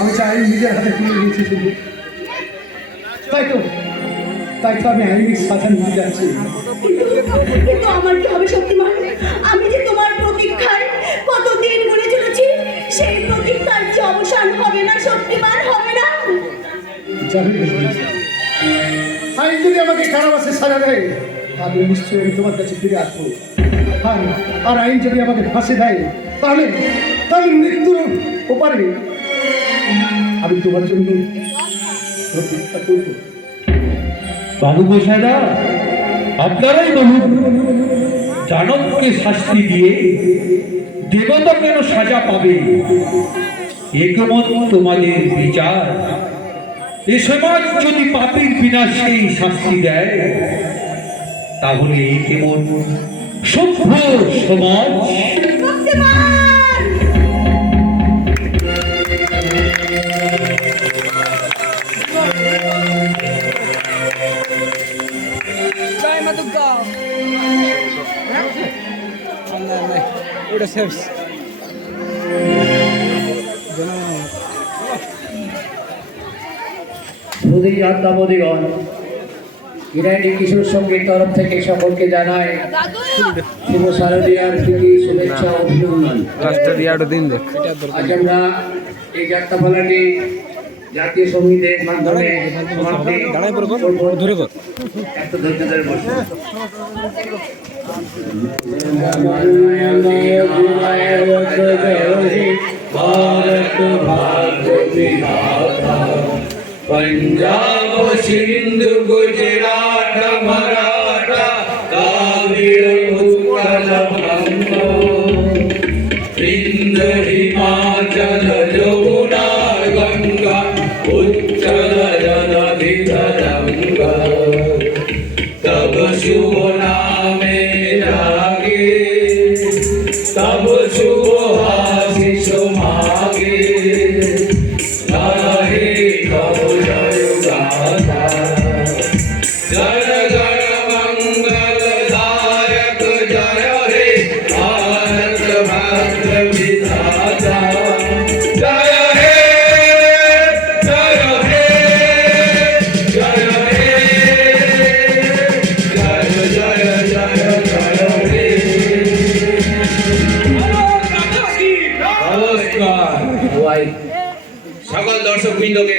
আমি চাই নিজের হাতে তুলে দিয়েছি শুধু। তাই তো আমি আইনিক সাজা নিতে যাচ্ছি। কিন্তু আমার কি হবে শক্তিমান? আমি যে তোমার প্রতীক্ষায় কতদিন গুনে চলেছি, সেই প্রতীক্ষার কি অবসান হবে না শক্তিমান, হবে না? জানি আইন যদি আমাকে কারাবাসে সাজা দেয়, আমি নিশ্চয়ই তোমার কাছে ফিরে আসবো। আর আইন যদি আমাকে ফাঁসি দেয়, তাহলে মৃত্যুর ওপারে আমি তোমার জন্য প্রতীক্ষা করবো। বাবু গোসাইদা, আপনারাই বলুন, দানবকে শাস্তি দিয়ে দেবতা কেন সাজা পাবে? এ কেমন তোমাদের বিচার? এ সমাজ যদি পাপীর বিনাশেই শাস্তি দেয়, তাহলে এ কেমন সভ্য সমাজ? আত্মাবদিগণ, ইরানি কিশোর সঙ্গীর তরফ থেকে সকলকে জানায় শুভ শারদীয়ার প্রীতি শুভেচ্ছা ও অভিনন্দন। আজ আমরা এই যাত্রাপালাটি জাতীয় সঙ্গীতের মাধ্যমে এত ধৈর্য ধরে বসে पंजाब सिंध गुजरात मराठा कावेर उत्कल बंग विंध्य हिमाचल यमुना गंगा उच्चल जलधि तरंगा तब शुभ नामे जागे तब शुभ आशीष मागे সকল দর্শক বৃন্দকে